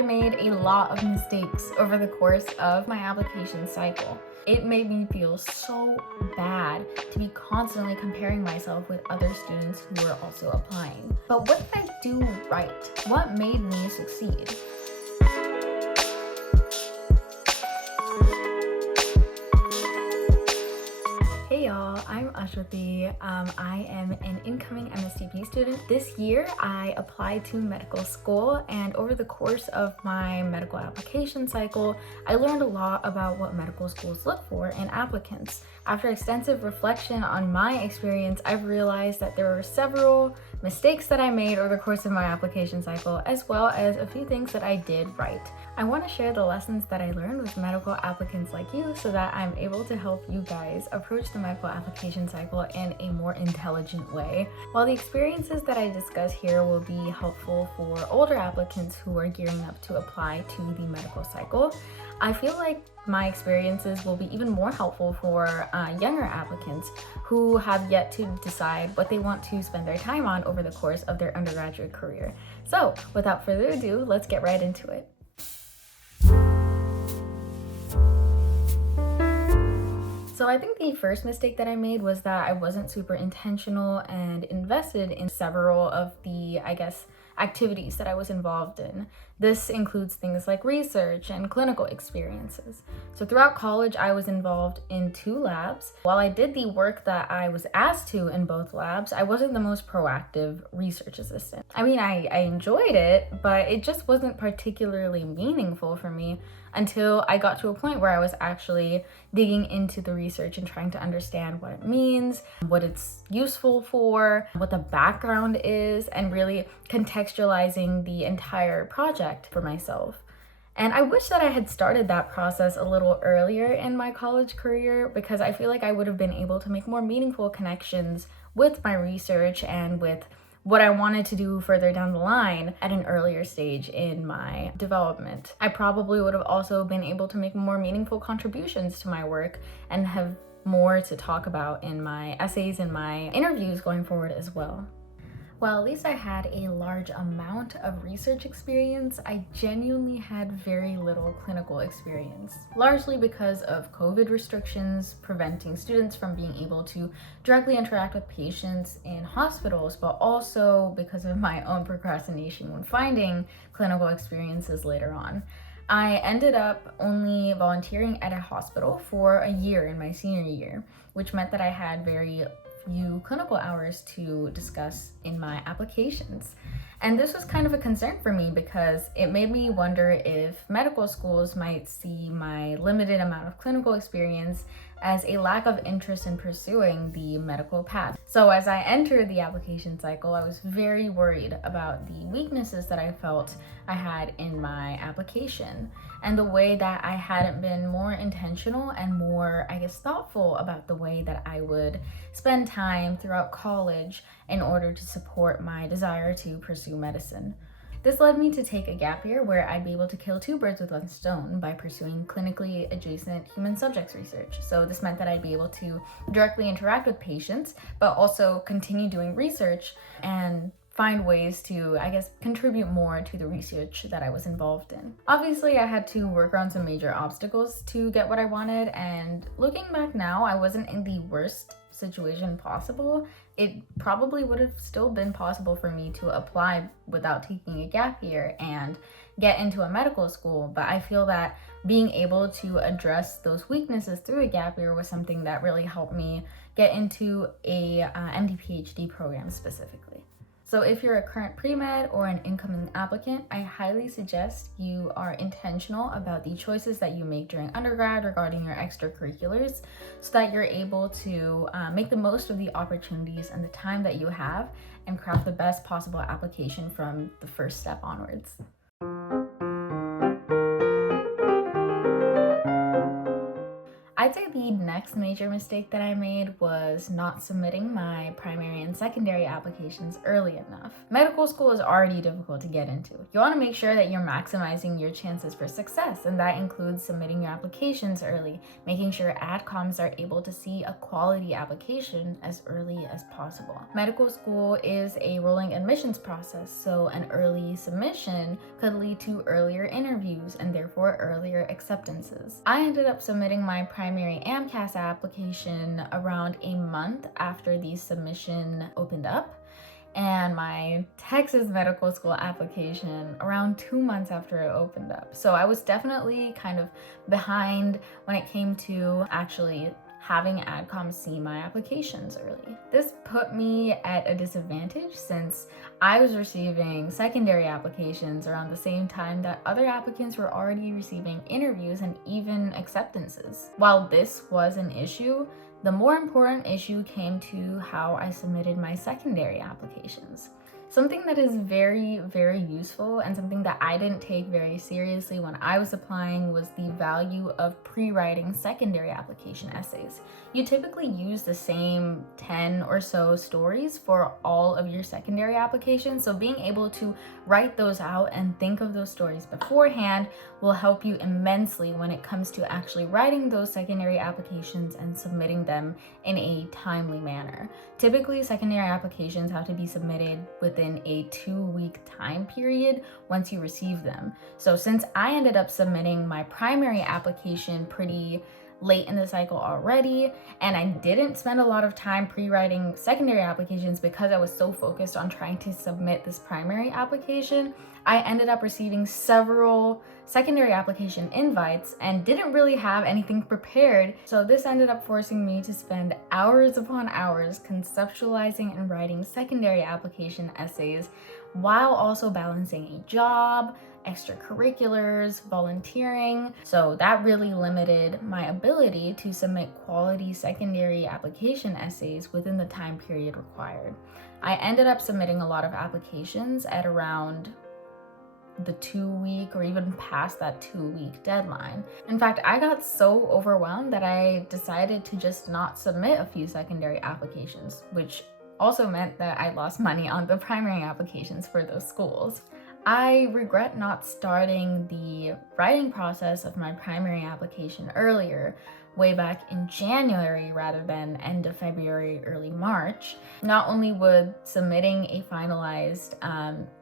I made a lot of mistakes over the course of my application cycle. It made me feel so bad to be constantly comparing myself with other students who were also applying. But what did I do right? What made me succeed? Hey y'all, I'm Ashwathi. I am an incoming MSTP student. This year I applied to medical school, and over the course of my medical application cycle, I learned a lot about what medical schools look for in applicants. After extensive reflection on my experience, I've realized that there were several mistakes that I made over the course of my application cycle, as well as a few things that I did right. I want to share the lessons that I learned with medical applicants like you so that I'm able to help you guys approach the medical application cycle in a more intelligent way. While the experiences that I discuss here will be helpful for older applicants who are gearing up to apply to the medical cycle, I feel like my experiences will be even more helpful for younger applicants who have yet to decide what they want to spend their time on over the course of their undergraduate career. So without further ado, let's get right into it. So I think the first mistake that I made was that I wasn't super intentional and invested in several of the, activities that I was involved in. This includes things like research and clinical experiences. So throughout college, I was involved in 2 labs. While I did the work that I was asked to in both labs, I wasn't the most proactive research assistant. I mean, I enjoyed it, but it just wasn't particularly meaningful for me until I got to a point where I was actually digging into the research and trying to understand what it means, what it's useful for, what the background is, and really contextualizing the entire project for myself. And I wish that I had started that process a little earlier in my college career, because I feel like I would have been able to make more meaningful connections with my research and with what I wanted to do further down the line at an earlier stage in my development. I probably would have also been able to make more meaningful contributions to my work and have more to talk about in my essays and my interviews going forward as well. Well, at least I had a large amount of research experience. I genuinely had very little clinical experience, largely because of COVID restrictions preventing students from being able to directly interact with patients in hospitals, but also because of my own procrastination when finding clinical experiences later on. I ended up only volunteering at a hospital for a year in my senior year, which meant that I had very few clinical hours to discuss in my applications. And this was kind of a concern for me because it made me wonder if medical schools might see my limited amount of clinical experience as a lack of interest in pursuing the medical path. So as I entered the application cycle, I was very worried about the weaknesses that I felt I had in my application and the way that I hadn't been more intentional and more, thoughtful about the way that I would spend time throughout college in order to support my desire to pursue medicine. This led me to take a gap year where I'd be able to kill 2 birds with 1 stone by pursuing clinically adjacent human subjects research. So this meant that I'd be able to directly interact with patients, but also continue doing research and find ways to, contribute more to the research that I was involved in. Obviously, I had to work around some major obstacles to get what I wanted, and looking back now, I wasn't in the worst situation possible. It probably would have still been possible for me to apply without taking a gap year and get into a medical school, but I feel that being able to address those weaknesses through a gap year was something that really helped me get into a MD-PhD program specifically. So if you're a current pre-med or an incoming applicant, I highly suggest you are intentional about the choices that you make during undergrad regarding your extracurriculars so that you're able to make the most of the opportunities and the time that you have and craft the best possible application from the first step onwards. I I'd say the next major mistake that I made was not submitting my primary and secondary applications early enough. Medical school is already difficult to get into. You want to make sure that you're maximizing your chances for success, and that includes submitting your applications early, making sure adcoms are able to see a quality application as early as possible. Medical school is a rolling admissions process, so an early submission could lead to earlier interviews and therefore earlier acceptances. I ended up submitting my primary AMCAS application around a month after the submission opened up, and my Texas medical school application around 2 months after it opened up. So I was definitely kind of behind when it came to actually having adcoms see my applications early. This put me at a disadvantage since I was receiving secondary applications around the same time that other applicants were already receiving interviews and even acceptances. While this was an issue, the more important issue came to how I submitted my secondary applications. Something that is very, very useful and something that I didn't take very seriously when I was applying was the value of pre-writing secondary application essays. You typically use the same 10 or so stories for all of your secondary applications, so being able to write those out and think of those stories beforehand will help you immensely when it comes to actually writing those secondary applications and submitting them in a timely manner. Typically, secondary applications have to be submitted within a 2-week time period once you receive them. So since I ended up submitting my primary application pretty late in the cycle already, and I didn't spend a lot of time pre-writing secondary applications because I was so focused on trying to submit this primary application, I ended up receiving several secondary application invites and didn't really have anything prepared. So this ended up forcing me to spend hours upon hours conceptualizing and writing secondary application essays while also balancing a job, extracurriculars, volunteering. So that really limited my ability to submit quality secondary application essays within the time period required. I ended up submitting a lot of applications at around the 2-week or even past that 2-week deadline. In fact, I got so overwhelmed that I decided to just not submit a few secondary applications, which also meant that I lost money on the primary applications for those schools. I regret not starting the writing process of my primary application earlier, way back in January rather than end of February, early March. Not only would submitting a finalized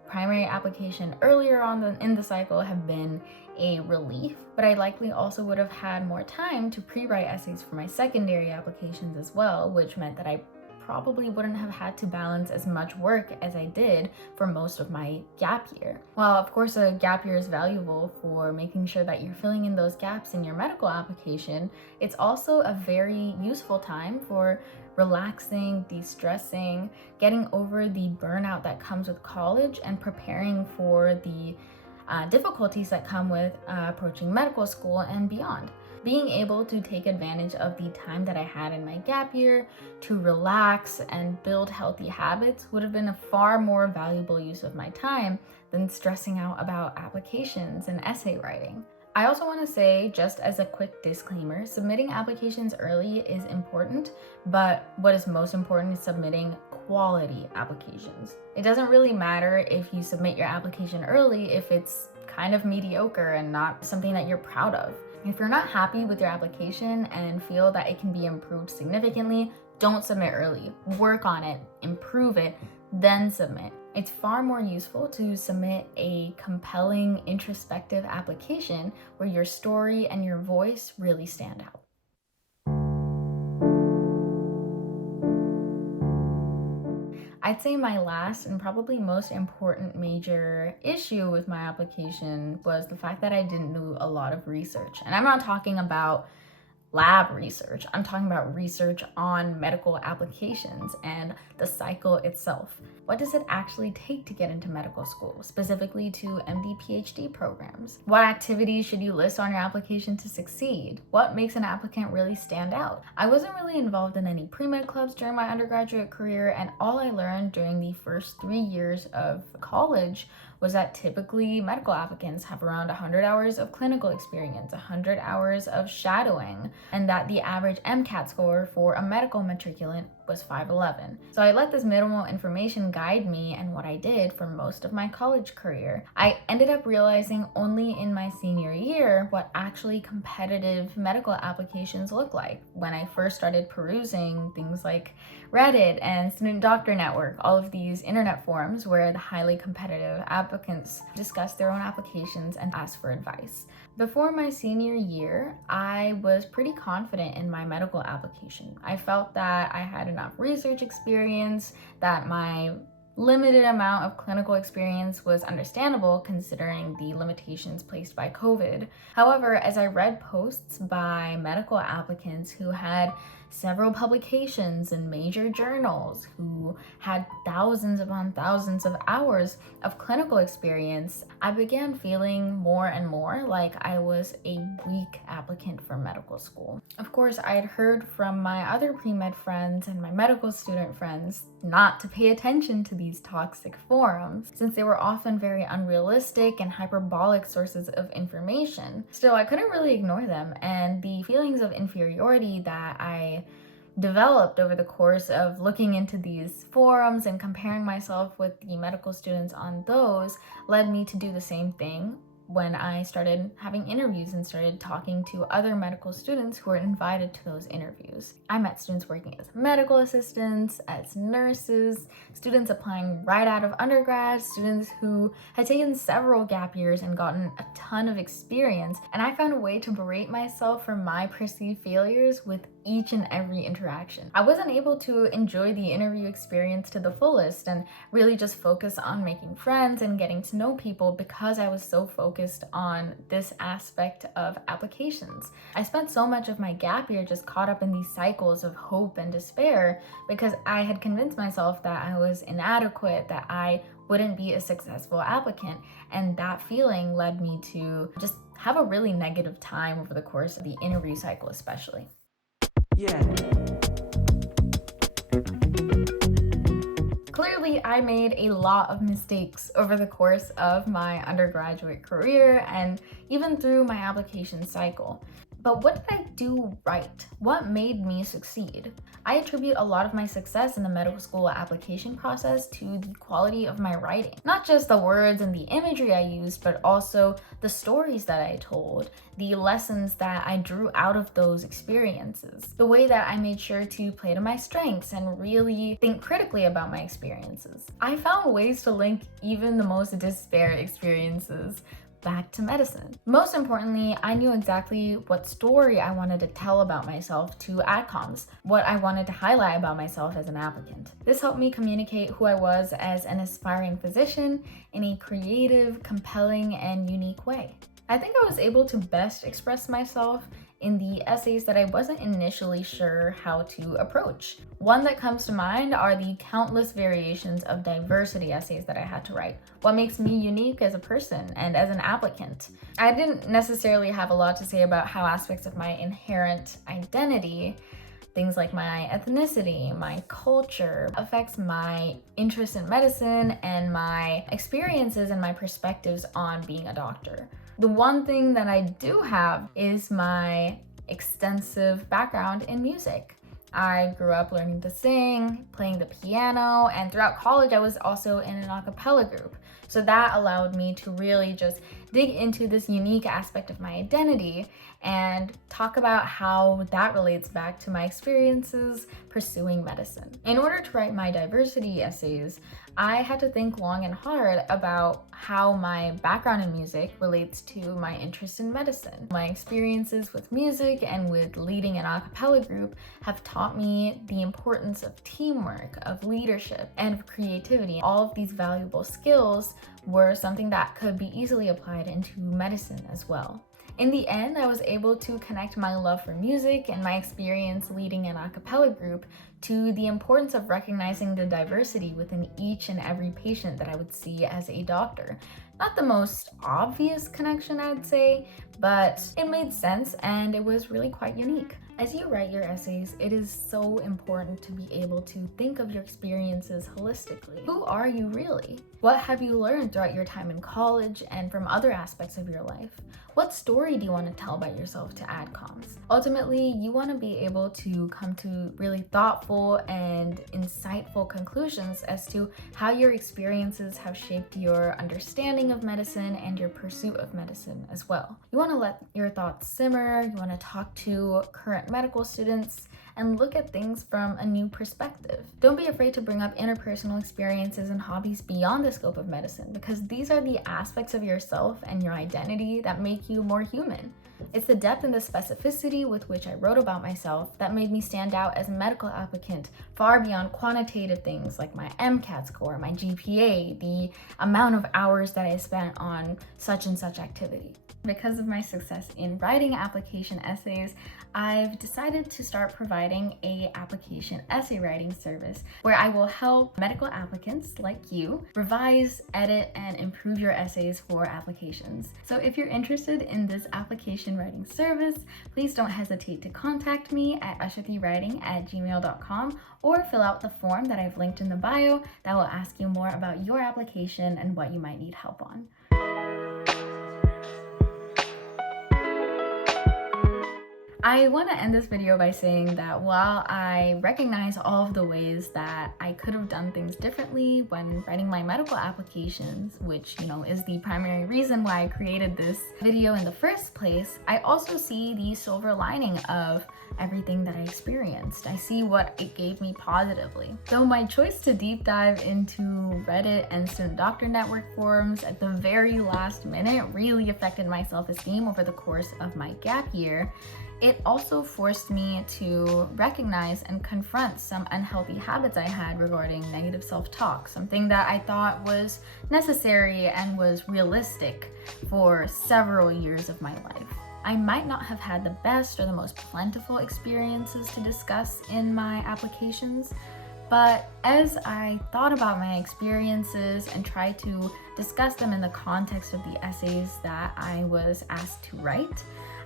primary application earlier on in the cycle have been a relief, but I likely also would have had more time to pre-write essays for my secondary applications as well, which meant that I probably wouldn't have had to balance as much work as I did for most of my gap year. While of course a gap year is valuable for making sure that you're filling in those gaps in your medical application, it's also a very useful time for relaxing, de-stressing, getting over the burnout that comes with college, and preparing for the difficulties that come with approaching medical school and beyond. Being able to take advantage of the time that I had in my gap year to relax and build healthy habits would have been a far more valuable use of my time than stressing out about applications and essay writing. I also want to say, just as a quick disclaimer, submitting applications early is important, but what is most important is submitting quality applications. It doesn't really matter if you submit your application early if it's kind of mediocre and not something that you're proud of. If you're not happy with your application and feel that it can be improved significantly, don't submit early. Work on it, improve it, then submit. It's far more useful to submit a compelling, introspective application where your story and your voice really stand out. I'd say my last and probably most important major issue with my application was the fact that I didn't do a lot of research. And I'm not talking about lab research. I'm talking about research on medical applications and the cycle itself. What does it actually take to get into medical school, specifically to MD PhD programs? What activities should you list on your application to succeed? What makes an applicant really stand out? I wasn't really involved in any pre-med clubs during my undergraduate career, and all I learned during the first 3 years of college was that typically medical applicants have around 100 hours of clinical experience, 100 hours of shadowing, and that the average MCAT score for a medical matriculant was 511. So I let this minimal information guide me and what I did for most of my college career. I ended up realizing only in my senior year what actually competitive medical applications look like when I first started perusing things like Reddit and Student Doctor Network, all of these internet forums where the highly competitive applicants discuss their own applications and ask for advice. Before my senior year, I was pretty confident in my medical application. I felt that I had enough research experience, that my limited amount of clinical experience was understandable considering the limitations placed by COVID. However, as I read posts by medical applicants who had several publications in major journals, who had thousands upon thousands of hours of clinical experience, I began feeling more and more like I was a weak applicant for medical school. Of course, I had heard from my other pre-med friends and my medical student friends not to pay attention to these toxic forums, since they were often very unrealistic and hyperbolic sources of information. Still, I couldn't really ignore them, and the feelings of inferiority that I developed over the course of looking into these forums and comparing myself with the medical students on those led me to do the same thing when I started having interviews and started talking to other medical students who were invited to those interviews. I met students working as medical assistants, as nurses, students applying right out of undergrad, students who had taken several gap years and gotten a ton of experience, and I found a way to berate myself for my perceived failures with each and every interaction. I wasn't able to enjoy the interview experience to the fullest and really just focus on making friends and getting to know people because I was so focused on this aspect of applications. I spent so much of my gap year just caught up in these cycles of hope and despair because I had convinced myself that I was inadequate, that I wouldn't be a successful applicant, and that feeling led me to just have a really negative time over the course of the interview cycle especially. Yeah. Clearly, I made a lot of mistakes over the course of my undergraduate career and even through my application cycle. But what did I do right? What made me succeed? I attribute a lot of my success in the medical school application process to the quality of my writing. Not just the words and the imagery I used, but also the stories that I told, the lessons that I drew out of those experiences, the way that I made sure to play to my strengths and really think critically about my experiences. I found ways to link even the most disparate experiences back to medicine. Most importantly, I knew exactly what story I wanted to tell about myself to adcoms, what I wanted to highlight about myself as an applicant. This helped me communicate who I was as an aspiring physician in a creative, compelling, and unique way. I think I was able to best express myself in the essays that I wasn't initially sure how to approach. One that comes to mind are the countless variations of diversity essays that I had to write. What makes me unique as a person and as an applicant? I didn't necessarily have a lot to say about how aspects of my inherent identity, things like my ethnicity, my culture, affects my interest in medicine and my experiences and my perspectives on being a doctor. The one thing that I do have is my extensive background in music. I grew up learning to sing, playing the piano, and throughout college I was also in an a cappella group. So that allowed me to really just dig into this unique aspect of my identity and talk about how that relates back to my experiences pursuing medicine. In order to write my diversity essays, I had to think long and hard about how my background in music relates to my interest in medicine. My experiences with music and with leading an a cappella group have taught me the importance of teamwork, of leadership, and of creativity. All of these valuable skills were something that could be easily applied into medicine as well. In the end, I was able to connect my love for music and my experience leading an a cappella group to the importance of recognizing the diversity within each and every patient that I would see as a doctor. Not the most obvious connection, I'd say, but it made sense and it was really quite unique. As you write your essays, it is so important to be able to think of your experiences holistically. Who are you really? What have you learned throughout your time in college and from other aspects of your life? What story do you want to tell about yourself to AdComs? Ultimately, you want to be able to come to really thoughtful and insightful conclusions as to how your experiences have shaped your understanding of medicine and your pursuit of medicine as well. You want to let your thoughts simmer, you want to talk to current medical students, and look at things from a new perspective. Don't be afraid to bring up interpersonal experiences and hobbies beyond the scope of medicine, because these are the aspects of yourself and your identity that make you more human. It's the depth and the specificity with which I wrote about myself that made me stand out as a medical applicant, far beyond quantitative things like my MCAT score, my GPA, the amount of hours that I spent on such and such activity. Because of my success in writing application essays, I've decided to start providing an application essay writing service where I will help medical applicants like you revise, edit, and improve your essays for applications. So if you're interested in this application writing service, please don't hesitate to contact me at ashwathywriting@gmail.com or fill out the form that I've linked in the bio that will ask you more about your application and what you might need help on. I want to end this video by saying that while I recognize all of the ways that I could have done things differently when writing my medical applications, which, is the primary reason why I created this video in the first place, I also see the silver lining of everything that I experienced. I see what it gave me positively. Though my choice to deep dive into Reddit and Student Doctor Network forums at the very last minute really affected my self-esteem over the course of my gap year, it also forced me to recognize and confront some unhealthy habits I had regarding negative self-talk, something that I thought was necessary and was realistic for several years of my life. I might not have had the best or the most plentiful experiences to discuss in my applications, but as I thought about my experiences and tried to discuss them in the context of the essays that I was asked to write,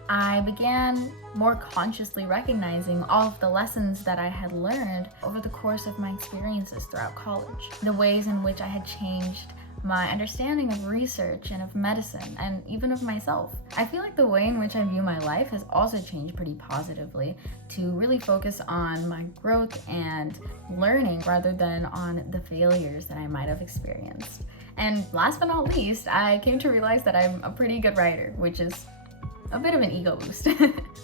I began more consciously recognizing all of the lessons that I had learned over the course of my experiences throughout college, the ways in which I had changed my understanding of research and of medicine and even of myself. I feel like the way in which I view my life has also changed pretty positively to really focus on my growth and learning rather than on the failures that I might have experienced. And last but not least, I came to realize that I'm a pretty good writer, which is a bit of an ego boost.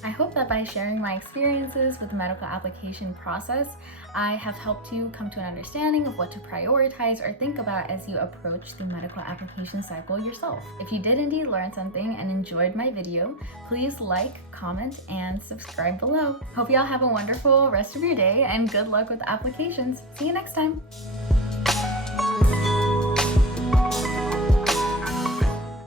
I hope that by sharing my experiences with the medical application process, I have helped you come to an understanding of what to prioritize or think about as you approach the medical application cycle yourself. If you did indeed learn something and enjoyed my video, please like, comment, and subscribe below. Hope y'all have a wonderful rest of your day and good luck with applications. See you next time.